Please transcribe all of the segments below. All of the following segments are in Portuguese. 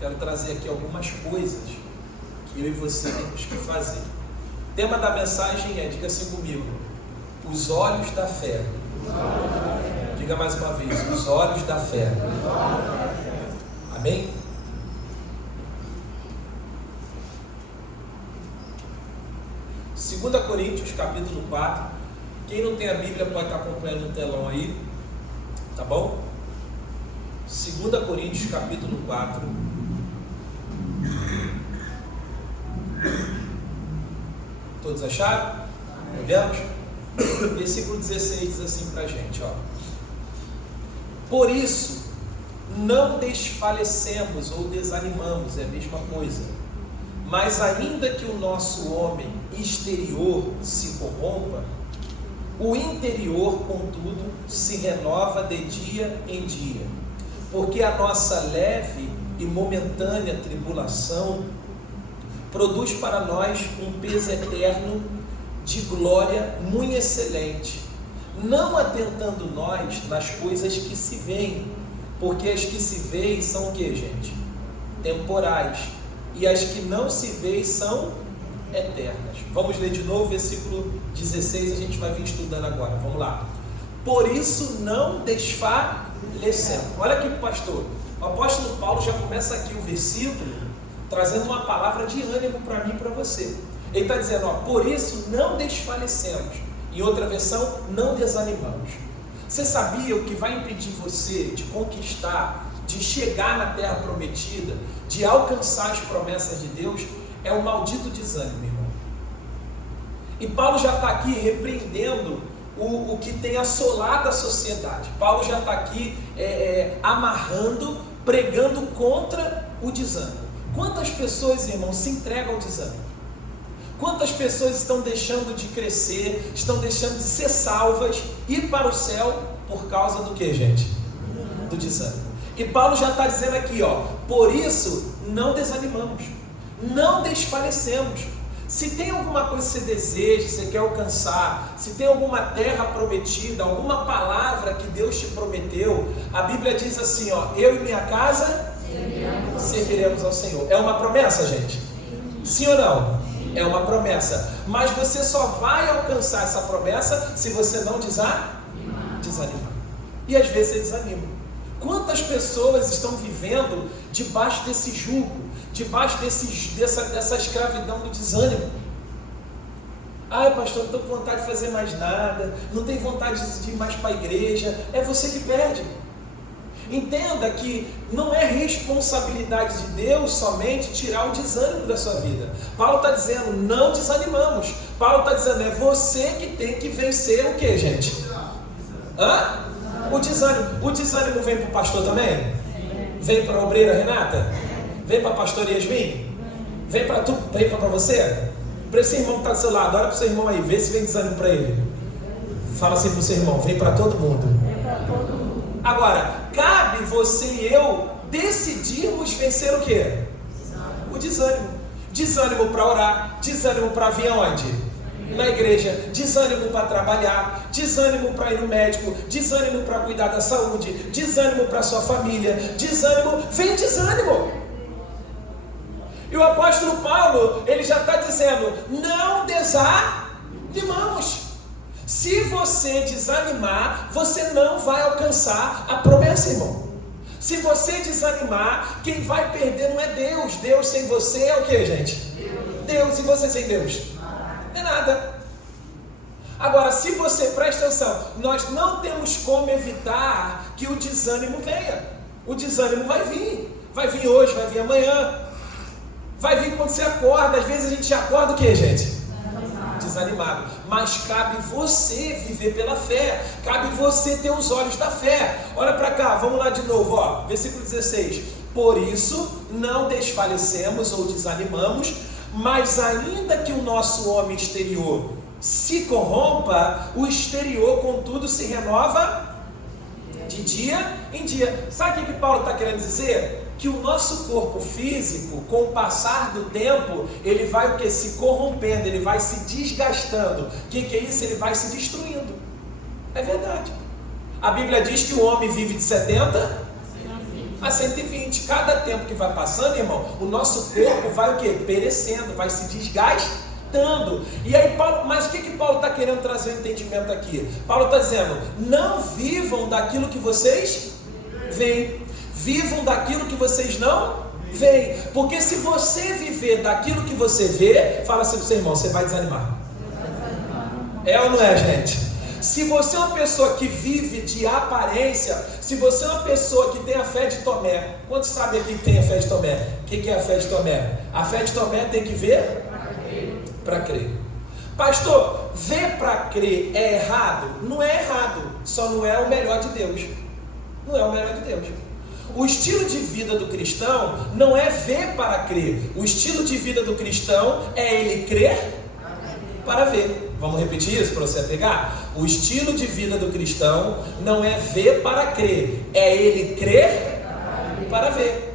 quero trazer aqui algumas coisas que eu e você temos que fazer. O tema da mensagem é, diga assim comigo, os olhos da fé. Diga mais uma vez, os olhos da fé. Amém? Segunda Coríntios, capítulo 4. Quem não tem a Bíblia pode estar acompanhando no telão aí, tá bom? 2 Coríntios, capítulo 4. Todos acharam? Podemos? Versículo 16 diz assim pra gente, ó. Por isso, não desfalecemos ou desanimamos, é a mesma coisa. Mas ainda que o nosso homem exterior se corrompa, o interior, contudo, se renova de dia em dia. Porque a nossa leve e momentânea tribulação produz para nós um peso eterno de glória muito excelente, não atentando nós nas coisas que se veem, porque as que se veem são o que, gente? Temporais, e as que não se veem são eternas. Vamos ler de novo, versículo 16, a gente vai vir estudando agora, vamos lá. Por isso não desfalecemos. Olha aqui, pastor, o apóstolo Paulo já começa aqui o versículo trazendo uma palavra de ânimo para mim e para você. Ele está dizendo, ó, por isso não desfalecemos. Em outra versão, não desanimamos. Você sabia o que vai impedir você de conquistar, de chegar na terra prometida, de alcançar as promessas de Deus? É o maldito desânimo, irmão. E Paulo já está aqui repreendendo o que tem assolado a sociedade. Paulo já está aqui amarrando, pregando contra o desânimo. Quantas pessoas, irmão, se entregam ao desânimo? Quantas pessoas estão deixando de crescer, estão deixando de ser salvas, ir para o céu por causa do que, gente? Do desânimo. E Paulo já está dizendo aqui, ó, por isso não desanimamos, não desfalecemos. Se tem alguma coisa que você deseja, você quer alcançar, se tem alguma terra prometida, alguma palavra que Deus te prometeu, a Bíblia diz assim, ó, eu e minha casa serviremos ao Senhor. É uma promessa, gente? Sim ou não? É uma promessa. Mas você só vai alcançar essa promessa se você não desanimar. E às vezes você desanima. Quantas pessoas estão vivendo debaixo desse jugo, debaixo dessa escravidão do desânimo? Ai, pastor, não estou com vontade de fazer mais nada, não tenho vontade de ir mais para a igreja. É você que perde. Entenda que não é responsabilidade de Deus somente tirar o desânimo da sua vida. Paulo está dizendo, não desanimamos. Paulo está dizendo, é você que tem que vencer o que, gente? Hã? O desânimo. O desânimo vem para o pastor também? Vem para a obreira Renata? Vem para a pastora Yasmin? Vem para tu? Vem para você? Para esse irmão que está do seu lado, olha para o seu irmão aí, vê se vem desânimo para ele. Fala assim para o seu irmão, vem para todo mundo. Agora, cabe você e eu decidirmos vencer o quê? O desânimo. Desânimo para orar, desânimo para vir aonde? Na igreja, desânimo para trabalhar, desânimo para ir no médico, desânimo para cuidar da saúde, desânimo para sua família, desânimo, vem desânimo. E o apóstolo Paulo, ele já está dizendo, não desanimamos. Se você desanimar, você não vai alcançar a promessa, irmão. Se você desanimar, quem vai perder não é Deus. Deus sem você é o que, gente? Deus. E você sem Deus? É nada. Agora, se você, presta atenção, nós não temos como evitar que o desânimo venha. O desânimo vai vir. Vai vir hoje, vai vir amanhã. Vai vir quando você acorda. Às vezes a gente acorda o que, gente? Desanimado. Mas cabe você viver pela fé. Cabe você ter os olhos da fé. Olha para cá, vamos lá de novo, ó. Versículo 16. Por isso não desfalecemos ou desanimamos, mas ainda que o nosso homem exterior se corrompa, o exterior contudo se renova de dia em dia. Sabe o que Paulo está querendo dizer? Que o nosso corpo físico, com o passar do tempo, ele vai o que? Se corrompendo, ele vai se desgastando. O que é isso? Ele vai se destruindo. É verdade. A Bíblia diz que o homem vive de 70 a 120. Cada tempo que vai passando, irmão, o nosso corpo vai o quê? Perecendo, vai se desgastando. E aí, Paulo, mas o que Paulo está querendo trazer um entendimento aqui? Paulo está dizendo, não vivam daquilo que vocês veem, vivam daquilo que vocês não veem. Porque se você viver daquilo que você vê, fala assim para o seu irmão, você vai desanimar. É ou não é, gente? Se você é uma pessoa que vive de aparência, se você é uma pessoa que tem a fé de Tomé, quantos sabem aqui que tem a fé de Tomé? O que é a fé de Tomé? A fé de Tomé tem que ver para crer. Pastor, ver para crer é errado? Não é errado, só não é o melhor de Deus. Não é o melhor de Deus. O estilo de vida do cristão não é ver para crer. O estilo de vida do cristão é ele crer para ver. Vamos repetir isso para você pegar? O estilo de vida do cristão não é ver para crer, é ele crer para ver.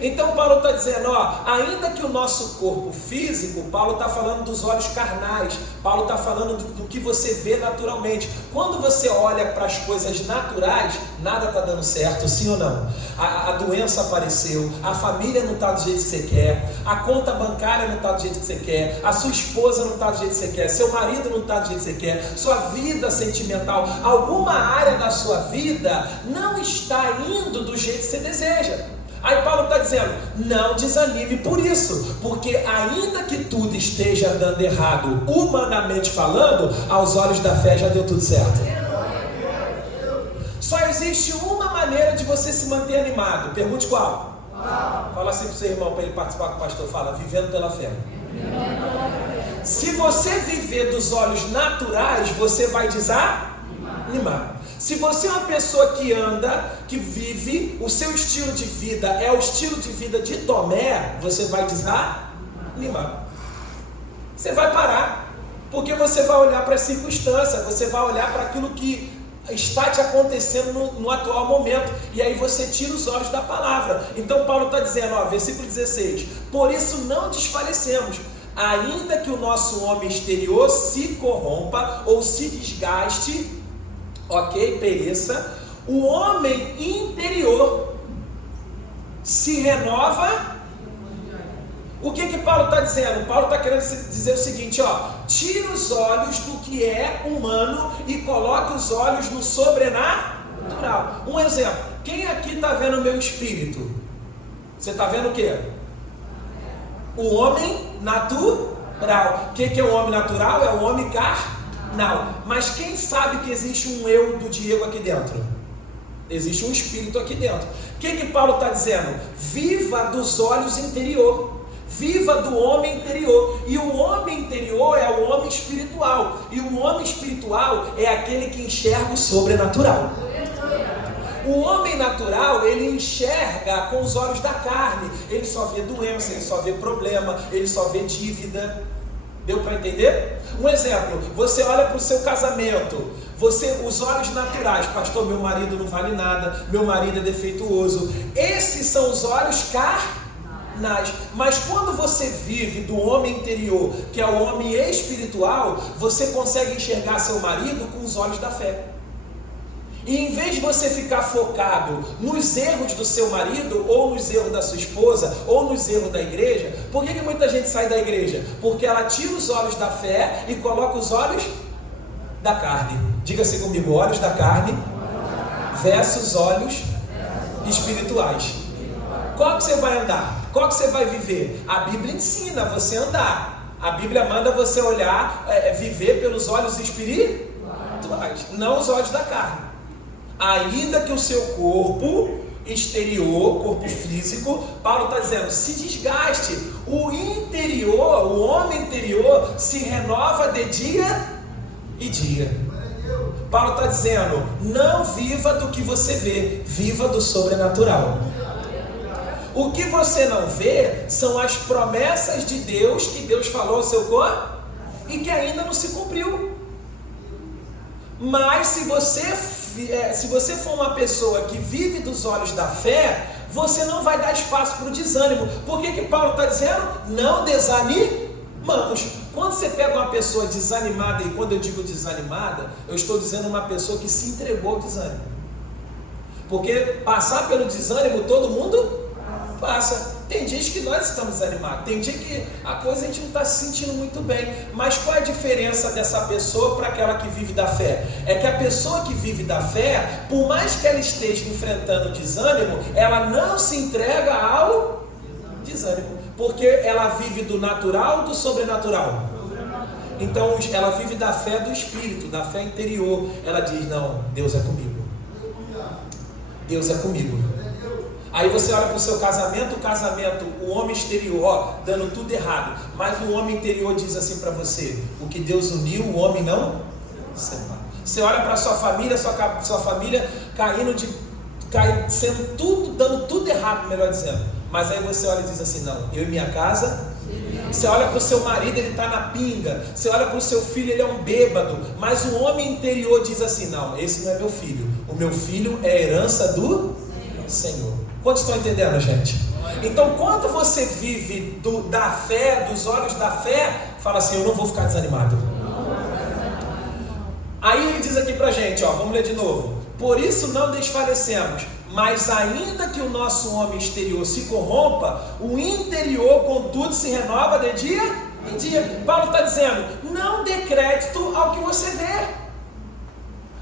Então Paulo está dizendo, ainda que o nosso corpo físico, Paulo está falando dos olhos carnais, Paulo está falando do que você vê naturalmente. Quando você olha para as coisas naturais, nada está dando certo, sim ou não? A doença apareceu, a família não está do jeito que você quer, a conta bancária não está do jeito que você quer, a sua esposa não está do jeito que você quer, seu marido não está do jeito que você quer, sua vida sentimental, alguma área da sua vida não está indo do jeito que você deseja. Aí Paulo está dizendo, não desanime por isso, porque ainda que tudo esteja dando errado, humanamente falando, aos olhos da fé já deu tudo certo. Só existe uma maneira de você se manter animado. Pergunte qual? Fala assim para o seu irmão, para ele participar com o pastor. Fala, vivendo pela fé. Se você viver dos olhos naturais, você vai desanimar. Se você é uma pessoa que anda, que vive, o seu estilo de vida é o estilo de vida de Tomé, você vai desanimar. Você vai parar, porque você vai olhar para a circunstância, você vai olhar para aquilo que está te acontecendo no atual momento, e aí você tira os olhos da palavra. Então Paulo está dizendo, versículo 16, por isso não desfalecemos, ainda que o nosso homem exterior se corrompa ou se desgaste, pereça, o homem interior se renova. O que Paulo está dizendo? Paulo está querendo dizer o seguinte, tira os olhos do que é humano e coloque os olhos no sobrenatural. Um exemplo, quem aqui está vendo o meu espírito? Você está vendo o quê? O homem natural. O que é o homem natural? É o homem carnal. Mas quem sabe que existe um eu do Diego aqui dentro? Existe um espírito aqui dentro. O que Paulo está dizendo? Viva dos olhos interior. Viva do homem interior. E o homem interior é o homem espiritual. E o homem espiritual é aquele que enxerga o sobrenatural. O homem natural, ele enxerga com os olhos da carne. Ele só vê doença, ele só vê problema, ele só vê dívida. Deu para entender? Um exemplo, você olha para o seu casamento, os olhos naturais, pastor, meu marido não vale nada, meu marido é defeituoso. Esses são os olhos carnais. Mas quando você vive do homem interior, que é o homem espiritual, você consegue enxergar seu marido com os olhos da fé. E em vez de você ficar focado nos erros do seu marido, ou nos erros da sua esposa, ou nos erros da igreja, por que muita gente sai da igreja? Porque ela tira os olhos da fé e coloca os olhos da carne. Diga assim comigo, olhos da carne versus olhos espirituais. Qual que você vai andar? Qual que você vai viver? A Bíblia ensina você a andar. A Bíblia manda você olhar, viver pelos olhos espirituais, não os olhos da carne. Ainda que o seu corpo exterior, corpo físico, Paulo está dizendo, se desgaste. O interior, o homem interior, se renova de dia e dia. Paulo está dizendo, não viva do que você vê, viva do sobrenatural. O que você não vê são as promessas de Deus que Deus falou ao seu corpo e que ainda não se cumpriu. Mas se você for uma pessoa que vive dos olhos da fé, você não vai dar espaço para o desânimo. Por que Paulo está dizendo? Não desanimamos. Quando você pega uma pessoa desanimada, e quando eu digo desanimada, eu estou dizendo uma pessoa que se entregou ao desânimo. Porque passar pelo desânimo todo mundo passa. Tem dias que nós estamos desanimados, tem dia que a coisa a gente não está se sentindo muito bem. Mas qual é a diferença dessa pessoa para aquela que vive da fé? É que a pessoa que vive da fé, por mais que ela esteja enfrentando desânimo, ela não se entrega ao desânimo, porque ela vive do natural ou do sobrenatural? Então ela vive da fé do Espírito, da fé interior. Ela diz, não, Deus é comigo, Deus é comigo. Aí você olha para o seu casamento, o homem exterior, dando tudo errado, mas o homem interior diz assim para você, o que Deus uniu, o homem não separa. Você olha para a sua família, sua família sendo tudo, dando tudo errado, melhor dizendo, mas aí você olha e diz assim, não, eu e minha casa. Você olha para o seu marido, ele está na pinga. Você olha para o seu filho, ele é um bêbado. Mas o homem interior diz assim, não, esse não é meu filho, o meu filho é a herança do Senhor. Quantos estão entendendo, gente? Então, quando você vive da fé, dos olhos da fé, fala assim, eu não vou ficar desanimado. Aí ele diz aqui pra gente, ó, vamos ler de novo. Por isso não desfalecemos, mas ainda que o nosso homem exterior se corrompa, o interior, contudo, se renova de dia em dia. Paulo está dizendo, não dê crédito ao que você vê.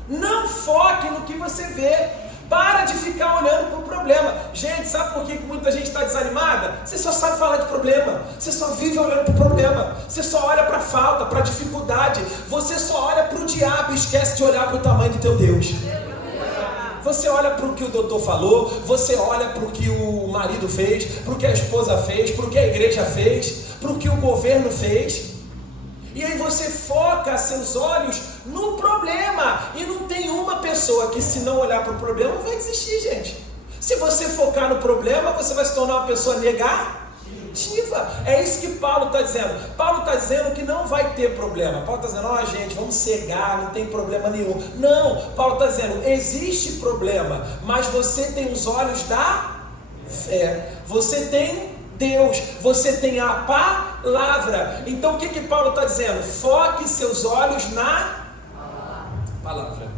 Não foque no que você vê. Para de ficar olhando para o problema. Gente, sabe por que muita gente está desanimada? Você só sabe falar de problema. Você só vive olhando para o problema. Você só olha para a falta, para a dificuldade. Você só olha para o diabo e esquece de olhar para o tamanho do teu Deus. Você olha para o que o doutor falou, você olha para o que o marido fez, para o que a esposa fez, para o que a igreja fez, para o que o governo fez. E aí você foca seus olhos no problema. E não tem uma pessoa que, se não olhar para o problema, vai desistir, gente. Se você focar no problema, você vai se tornar uma pessoa negativa. É isso que Paulo está dizendo. Paulo está dizendo que não vai ter problema. Paulo está dizendo, gente, vamos cegar, não tem problema nenhum. Não, Paulo está dizendo, existe problema, mas você tem os olhos da fé. Você tem Deus, você tem a palavra. Então o que Paulo está dizendo? Foque seus olhos na palavra.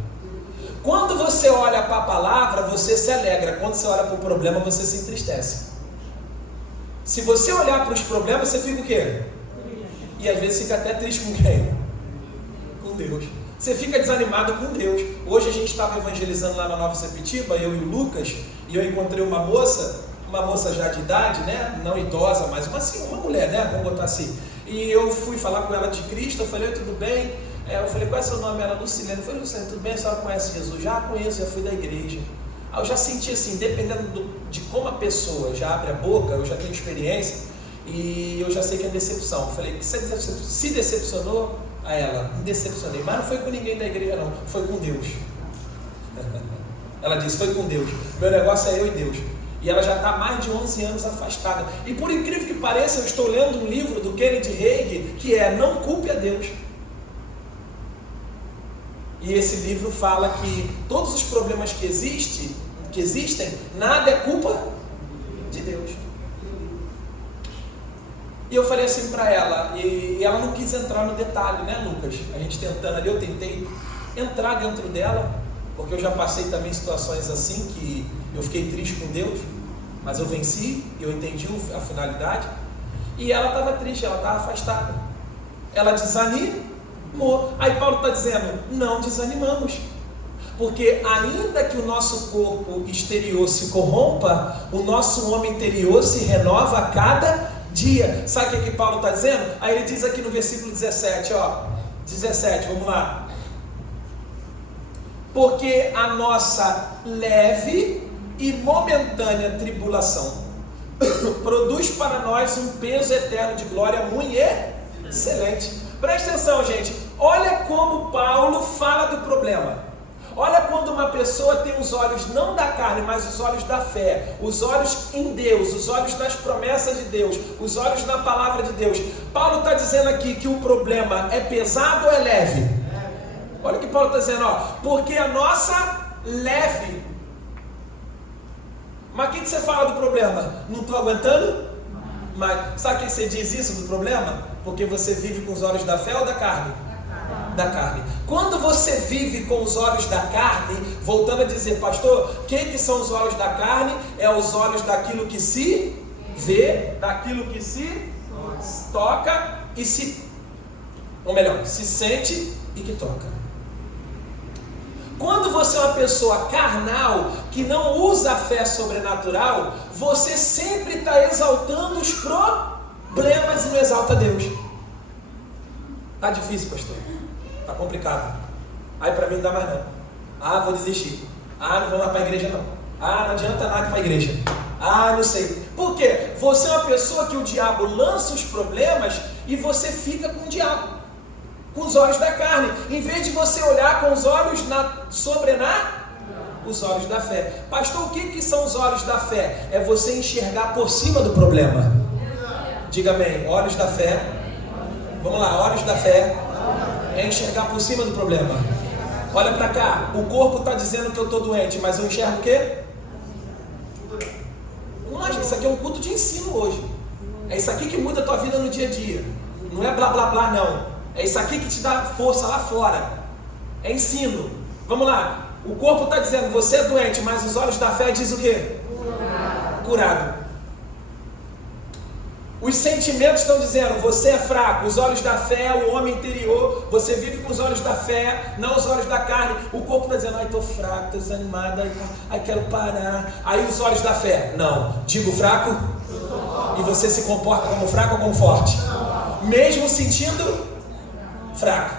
Quando você olha para a palavra, você se alegra. Quando você olha para o problema, você se entristece. Se você olhar para os problemas, você fica o quê? E às vezes fica até triste com quem? Com Deus. Você fica desanimado com Deus. Hoje a gente estava evangelizando lá na Nova Sepetiba, eu e o Lucas, e eu encontrei uma moça já de idade, né? Não idosa, mas uma mulher, né? Vamos botar assim. E eu fui falar com ela de Cristo, eu falei, tudo bem? Eu falei, qual é o seu nome? Ela, Lucilene. Eu falei, Lucilene, tudo bem? A senhora conhece Jesus? Já conheço, já fui da igreja. Aí eu já senti assim, dependendo de como a pessoa já abre a boca, eu já tenho experiência, e eu já sei que é decepção. Eu falei, se decepcionou? A ela, me decepcionei, mas não foi com ninguém da igreja não, foi com Deus. Ela disse, foi com Deus, meu negócio é eu e Deus. E ela já está há mais de 11 anos afastada. E por incrível que pareça, eu estou lendo um livro do Kenneth Hagin, que é Não Culpe a Deus. E esse livro fala que todos os problemas que existem, nada é culpa de Deus. E eu falei assim para ela, e ela não quis entrar no detalhe, né, Lucas? A gente tentando ali, eu tentei entrar dentro dela, porque eu já passei também situações assim, que eu fiquei triste com Deus, mas eu venci, eu entendi a finalidade, e ela estava triste, ela estava afastada. Ela desanimou. Aí Paulo está dizendo, não desanimamos, porque ainda que o nosso corpo exterior se corrompa, o nosso homem interior se renova a cada dia. Sabe o que Paulo está dizendo? Aí ele diz aqui no versículo 17, 17, vamos lá. Porque a nossa leve e momentânea tribulação produz para nós um peso eterno de glória muito excelente. Presta atenção, gente. Olha como Paulo fala do problema. Olha quando uma pessoa tem os olhos não da carne, mas os olhos da fé, os olhos em Deus, os olhos nas promessas de Deus, os olhos na palavra de Deus. Paulo está dizendo aqui que o problema é pesado ou é leve? Olha o que Paulo está dizendo, porque a nossa leve. Mas o que você fala do problema? Não estou aguentando? Mas sabe o que você diz isso do problema? Porque você vive com os olhos da fé ou da carne? da carne. Quando você vive com os olhos da carne, voltando a dizer, pastor, o que são os olhos da carne? É os olhos daquilo que se vê, daquilo que se toca e se, ou melhor, se sente e que toca. Quando você é uma pessoa carnal, que não usa a fé sobrenatural, você sempre está exaltando os problemas e não exalta Deus. Tá difícil, pastor. Tá complicado. Aí para mim não dá mais não. Ah, vou desistir. Ah, não vou mais para a igreja não. Ah, não adianta nada para a igreja. Ah, não sei. Por quê? Você é uma pessoa que o diabo lança os problemas e você fica com o diabo, com os olhos da carne, em vez de você olhar com os olhos os olhos da fé. Pastor, o que são os olhos da fé? É você enxergar por cima do problema. Diga amém. Olhos da fé. Vamos lá, olhos da fé é enxergar por cima do problema. Olha para cá, o corpo está dizendo que eu estou doente, mas eu enxergo o quê? Não, gente, isso aqui é um culto de ensino hoje. É isso aqui que muda a tua vida no dia a dia. Não é blá blá blá não. É isso aqui que te dá força lá fora. É ensino. Vamos lá. O corpo está dizendo, você é doente, mas os olhos da fé diz o quê? Curado. Os sentimentos estão dizendo, você é fraco. Os olhos da fé, o homem interior, você vive com os olhos da fé, não os olhos da carne. O corpo está dizendo, ai, estou fraco, estou desanimado, ai, quero parar. Aí os olhos da fé, não, digo fraco, e você se comporta como fraco ou como forte? Mesmo sentindo fraco.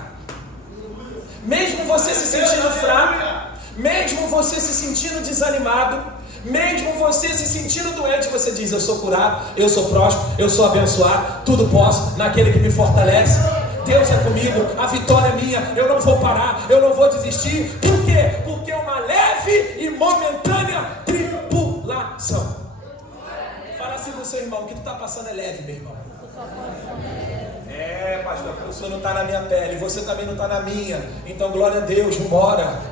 Mesmo você se sentindo fraco, mesmo você se sentindo desanimado, mesmo você se sentindo doente, você diz, eu sou curado, eu sou próspero, eu sou abençoado, tudo posso naquele que me fortalece. Deus é comigo, a vitória é minha, eu não vou parar, eu não vou desistir. Por quê? Porque é uma leve e momentânea tribulação. Fala assim pro seu irmão, o que tu está passando é leve, meu irmão. É, pastor, o senhor não está na minha pele, você também não está na minha, então glória a Deus, vambora.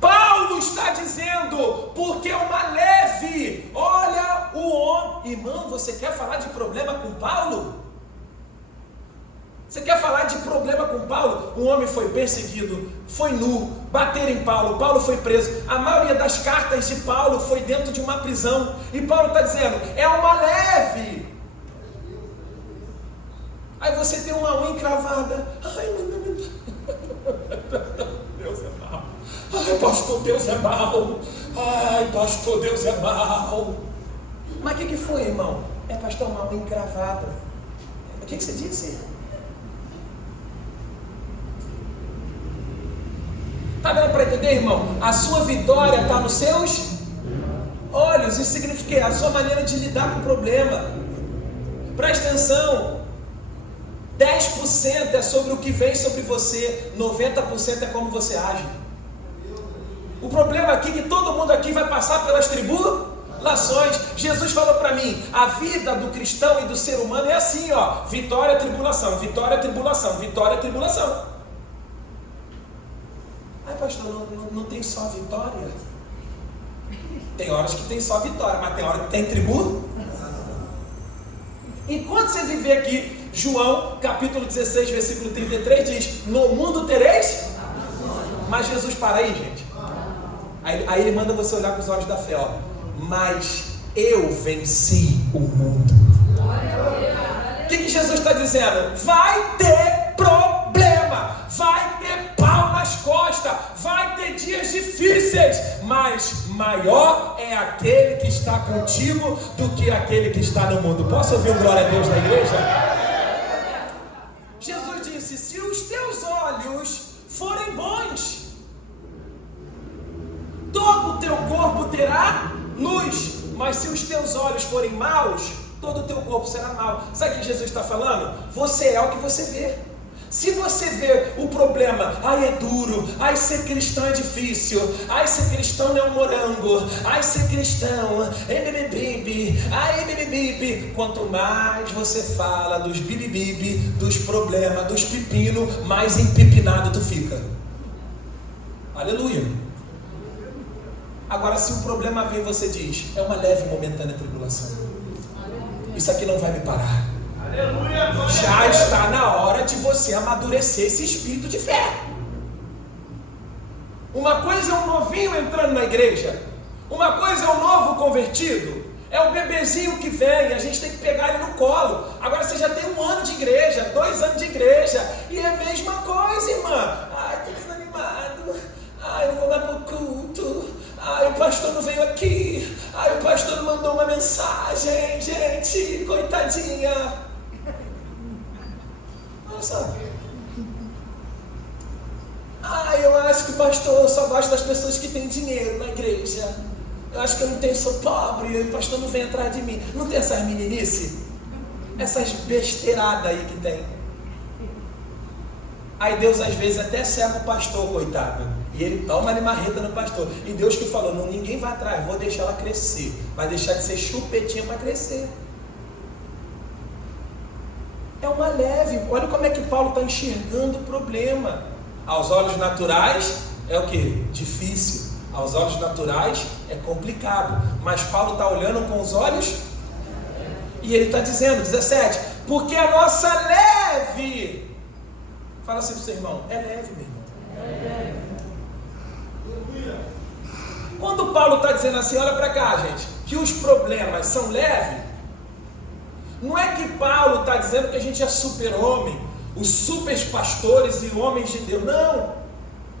Paulo está dizendo, porque é uma leve, olha o homem. Irmão, você quer falar de problema com Paulo? Você quer falar de problema com Paulo? Um homem foi perseguido, foi nu, bateram em Paulo, Paulo foi preso. A maioria das cartas de Paulo foi dentro de uma prisão. E Paulo está dizendo, é uma leve. Aí você tem uma unha encravada. Ai, meu Deus é mau. Ai, pastor, Deus é mau. Ai, pastor, Deus é mau. Mas o que foi, irmão? É, pastor, uma unha encravada. O que você disse? Está dando para entender, irmão? A sua vitória está nos seus olhos. Isso significa a sua maneira de lidar com o problema. Presta atenção. 10% é sobre o que vem sobre você, 90% é como você age. O problema aqui é que todo mundo aqui vai passar pelas tribulações. Jesus falou para mim, a vida do cristão e do ser humano é assim, ó, vitória, tribulação, vitória, tribulação, vitória, tribulação. Ai, pastor, não tem só vitória? Tem horas que tem só vitória, mas tem horas que tem tribulação. Enquanto você viver aqui, João, capítulo 16, versículo 33 diz, no mundo tereis, mas Jesus, para aí, gente. Aí ele manda você olhar com os olhos da fé, ó. Mas eu venci o mundo. O que Jesus está dizendo? Vai ter problema, vai ter pau nas costas, vai ter dias difíceis, mas maior é aquele que está contigo do que aquele que está no mundo. Posso ouvir um glória a Deus na igreja? Jesus disse, se os teus olhos forem bons, todo o teu corpo terá luz, mas se os teus olhos forem maus, todo o teu corpo será mau. Sabe o que Jesus está falando? Você é o que você vê. Se você vê o problema, ai é duro, ai ser cristão é difícil, ai ser cristão é um morango, ai ser cristão, ai bibibibi. Quanto mais você fala dos bibibibi, dos problemas, dos pepinos, mais empipinado tu fica. Aleluia. Agora, se o problema vem, você diz, é uma leve momentânea tribulação. Isso aqui não vai me parar. Já está na hora de você amadurecer esse espírito de fé. Uma coisa é um novinho entrando na igreja, uma coisa é um novo convertido, é o bebezinho que vem, a gente tem que pegar ele no colo. Agora você já tem 1 ano de igreja, 2 anos de igreja, e é a mesma coisa, irmã. Ai, estou desanimado, ai, não vou lá para o culto, ai, o pastor não veio aqui, ai, o pastor não mandou uma mensagem, gente, coitadinha. Nossa. Ai, eu acho que o pastor só gosta das pessoas que têm dinheiro na igreja. Eu acho que eu não tenho, sou pobre, e o pastor não vem atrás de mim. Não tem essas meninices? Essas besteiradas aí que tem. Aí Deus às vezes até cega o pastor, coitado. E ele toma de marreta no pastor. E Deus que falou, não, ninguém vai atrás, vou deixar ela crescer. Vai deixar de ser chupetinha para crescer. É uma leve. Olha como é que Paulo está enxergando o problema. Aos olhos naturais é o que? Difícil. Aos olhos naturais é complicado. Mas Paulo está olhando com os olhos e ele está dizendo, 17, porque a nossa leve. Fala assim para o seu irmão, é leve, meu irmão. É leve. Quando Paulo está dizendo assim, olha para cá, gente, que os problemas são leves, não é que Paulo está dizendo que a gente é super-homem, os super pastores e homens de Deus, não.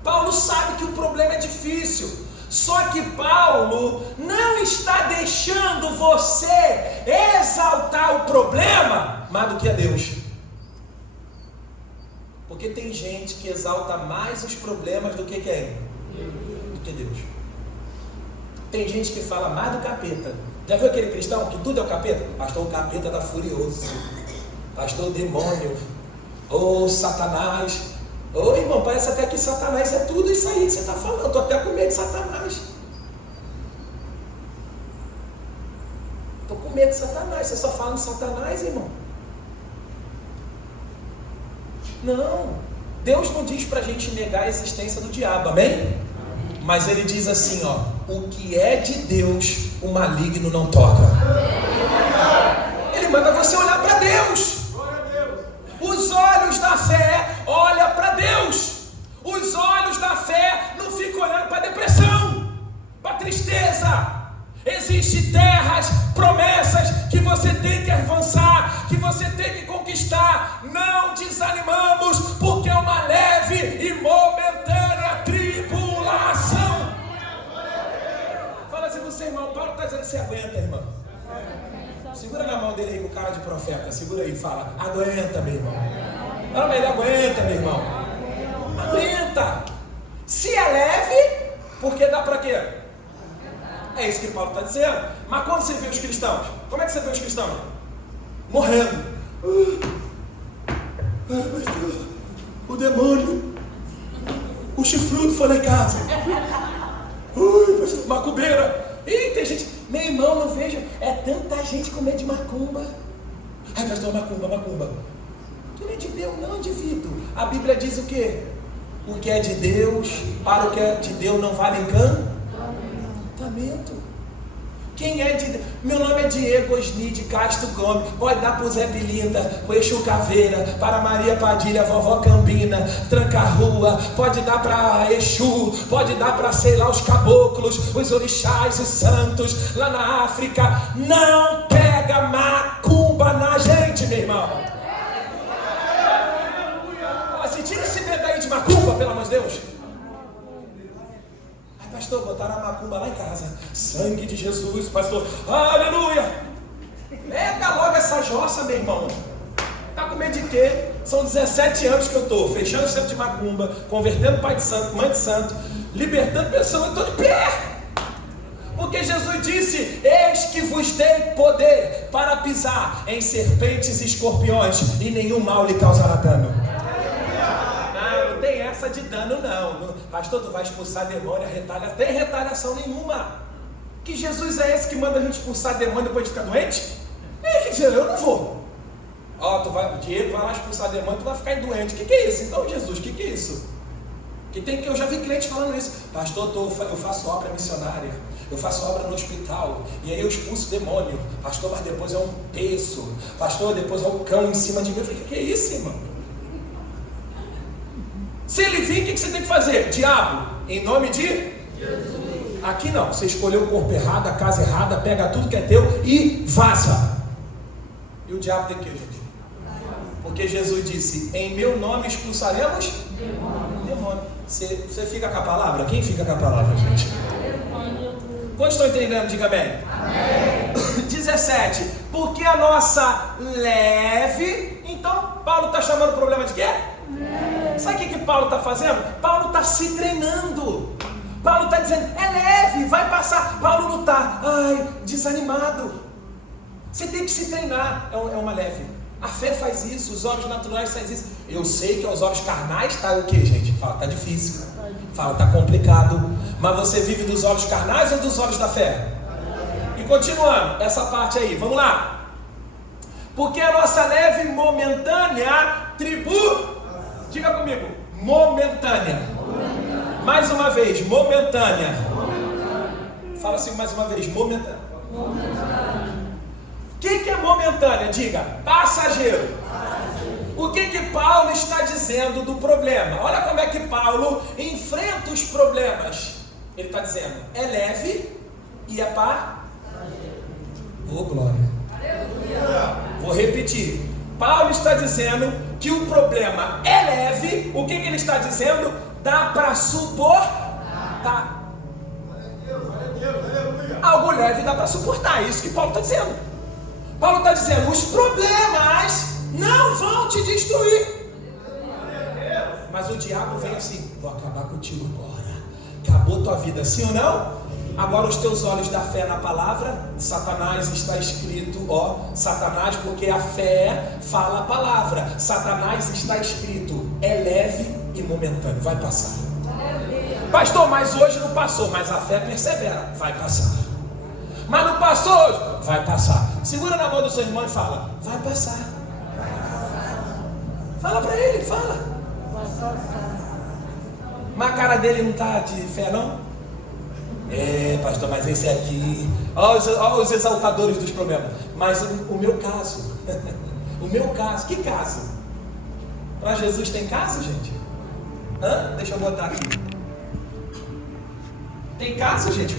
Paulo sabe que o problema é difícil, só que Paulo não está deixando você exaltar o problema mais do que a Deus. Porque tem gente que exalta mais os problemas do que quem? Do que Deus. Tem gente que fala mais do capeta. Já viu aquele cristão que tudo é o capeta? Pastor, o capeta está furioso. Pastor, o demônio. Ô, Satanás. Ô, irmão, parece até que Satanás é tudo isso aí que você está falando. Estou até com medo de Satanás. Estou com medo de Satanás. Você só fala de Satanás, irmão? Não. Deus não diz para a gente negar a existência do diabo, amém? Mas ele diz assim, ó, o que é de Deus, o maligno não toca. Ele manda você olhar para Deus. Os olhos da fé olham para Deus. Os olhos da fé não ficam olhando para a depressão, para a tristeza. Existem terras, promessas que você tem que avançar, que você tem que conquistar. Não desanimamos, porque é uma leve e momentânea tribulação. Fala assim para o seu irmão, Paulo está dizendo que você aguenta, irmão. Segura na mão dele aí com cara de profeta. Segura aí e fala, aguenta, meu irmão. Fala pra ele, aguenta, meu irmão. Aguenta. Se é leve, porque dá para quê? É isso que Paulo está dizendo. Mas quando você vê os cristãos, como é que você vê os cristãos? Morrendo. O demônio, o chifrudo foi lá em casa. Pastor, macumbeira. Ih, tem gente. Meu irmão, não vejo. É tanta gente com medo de macumba. Ai, pastor, macumba. Tu não é de Deus, não, indivíduo. A Bíblia diz o quê? O que é de Deus, para o que é de Deus não vale encantamento. Quem é de Deus? Meu nome é Diego Osni de Castro Gomes. Pode dar para o Zé Pilinta, para o Exu Caveira, para Maria Padilha, Vovó Cambina, Tranca-Rua. Pode dar para Exu, pode dar para, sei lá, os caboclos, os orixás, os santos, lá na África. Não pega macumba na gente, meu irmão. Assim, tira esse medo aí de macumba, pelo amor de Deus. Pastor, botaram a macumba lá em casa. Sangue de Jesus, pastor. Aleluia! Pega logo essa jossa, meu irmão. Tá com medo de quê? São 17 anos que eu estou fechando o centro de macumba, convertendo pai de santo, mãe de santo, libertando pessoas, eu estou de pé. Porque Jesus disse, eis que vos dei poder para pisar em serpentes e escorpiões, e nenhum mal lhe causará dano. Não tem essa de dano não. Pastor, tu vai expulsar demônio, retalha. Não tem retaliação nenhuma. Que Jesus é esse que manda a gente expulsar demônio depois de ficar doente? Quer dizer, eu não vou. Ó, Diego vai lá expulsar demônio, tu vai ficar doente. O que é isso? Então, Jesus, o que é isso? Que eu já vi clientes falando isso. Pastor, eu faço obra missionária, eu faço obra no hospital, e aí eu expulso o demônio. Pastor, mas depois é um peso. Pastor, depois é um cão em cima de mim. Eu falei, que é isso, irmão? Se ele vir, o que você tem que fazer? Diabo, em nome de Jesus. Aqui não, você escolheu o corpo errado, a casa errada, pega tudo que é teu e vaza. E o diabo tem que, gente? Porque Jesus disse, em meu nome expulsaremos demônio. Você fica com a palavra? Quem fica com a palavra, gente? Quantos estão entendendo? Diga amém. Amém. 17. Porque a nossa leve. Então, Paulo está chamando o problema de quê? Leve. Sabe o que Paulo está fazendo? Paulo está se treinando. Paulo está dizendo, é leve, vai passar. Paulo não está, desanimado. Você tem que se treinar. É uma leve. A fé faz isso, os olhos naturais fazem isso. Eu sei que aos olhos carnais está o que, gente? Fala, está difícil. Fala, está complicado. Mas você vive dos olhos carnais ou dos olhos da fé? E continuando, essa parte aí, vamos lá. Porque a nossa leve e momentânea diga comigo, momentânea. Mais uma vez, momentânea. Fala assim mais uma vez, momentânea. O que é momentânea? Diga, passageiro. O que Paulo está dizendo do problema? Olha como é que Paulo enfrenta os problemas. Ele está dizendo, é leve e é oh, glória. Vou repetir. Paulo está dizendo que o problema é leve. O que ele está dizendo? Dá para suportar. Algo leve dá para suportar. É isso que Paulo está dizendo. Paulo está dizendo, os problemas não vão te destruir. Mas o diabo vem assim, vou acabar contigo agora. Acabou tua vida, sim ou não? Agora os teus olhos da fé na palavra, Satanás está escrito, Satanás, porque a fé fala a palavra. Satanás está escrito, é leve e momentâneo, vai passar. Pastor, mas hoje não passou, mas a fé persevera, vai passar. Mas não passou hoje, vai passar. Segura na mão do seu irmão e fala, vai passar. Fala para ele, fala. Vai passar. Mas a cara dele não está de fé não? Pastor, mas esse aqui, olha os exaltadores dos problemas. Mas o meu caso, o meu caso, que caso? Para Jesus tem caso, gente? Deixa eu botar aqui. Tem caso, gente?